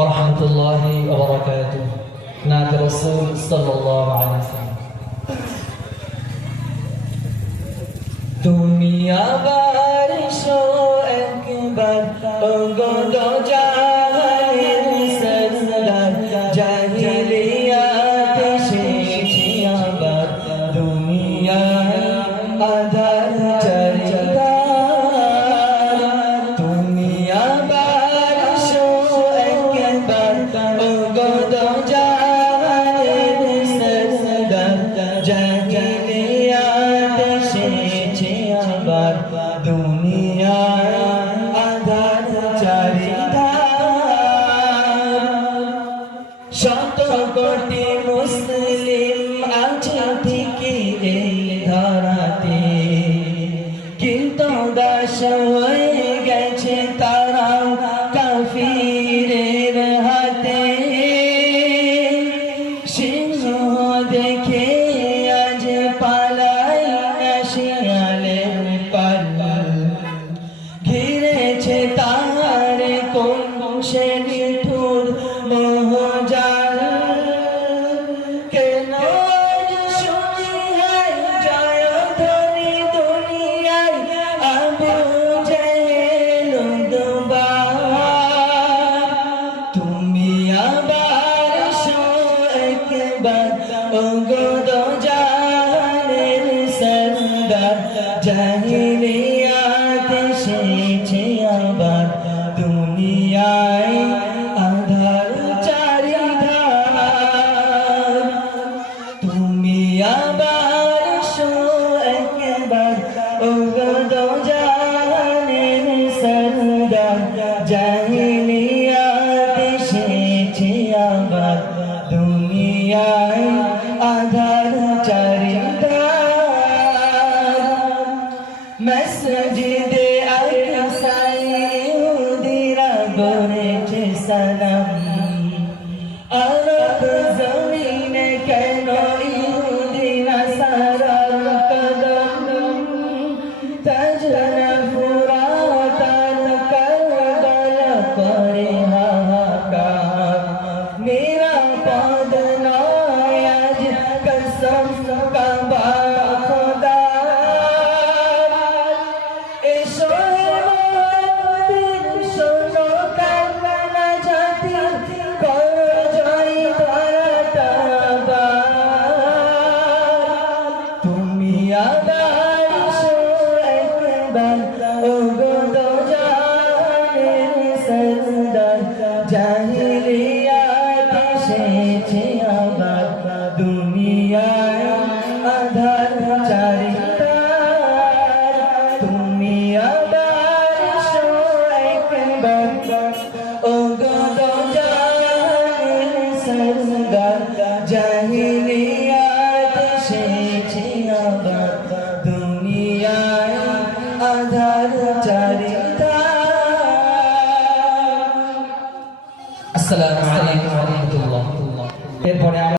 ওরহমতুল্লাহি ওয়া বারাকাতুহু। নাত রাসূল সাল্লাল্লাহু আলাইহি ওয়াসাল্লাম। দুনিয়া বারিশো একবার ওগো দো জাহানের সরদার জাহিলিয়াত এসেছি আবার দুনিয়া আধার চারিদার দুনিয়া বারিশো একবার ওগো দো জাহানের সরদার জাহিলিয়াত এসেছি আবার দুনিয়া আধার চারিধার শত কোটি মুসলিম আছে ঠিকই এই ধরাতে কিন্তু দাস হয়ে গেছে তারা কাফিরের হাতে সিংহ দেখে আজ পালাই শিয়ালের পাল্লা ঘিরেছে তার কোন সে নিঠুর মোহজাল কেন শুনি হয় জয়ধ্বনি দুনিয়ায় আবু জেহেল দুবার তুমি আবার শো একবার ওগো দো জাহানের সরদার জাহিলিয়াত এসেছে আবার দুনিয়ায় আধার চারিধার তুমি আবার শো একবার ওগো দো জাহানের সরদার জাহিলিয়াত এসেছে আবার দুনিয়ায় আধার চারিধার মসজিদে আকসায় ইহুদিরা করেছে সালাম আরব জমিনে কেন ইহুদিরা সারার কদম তাজরা ফুরাত আর কারবালা করে হাহাকার নিরাপদ নয় আজ কসম কাবা খোদার এসো মোহাম্মদের শোনো কান্না জাতির করো জয় ধরাটা আবার তুমি আবার এসো একবার ওগো দো জাহানের সরদার জাহিলিয়াত এসেছে আবার দুনিয়ায় আধার চারিদার তুমি আবার এসো একবার ওগো দো জাহানের সরদার জাহিলিয়াত এসেছে আবার দুনিয়ায় আধার চারিদার। আসসালামু আলাইকুম ওয়া রাহমাতুল্লাহ। এরপরে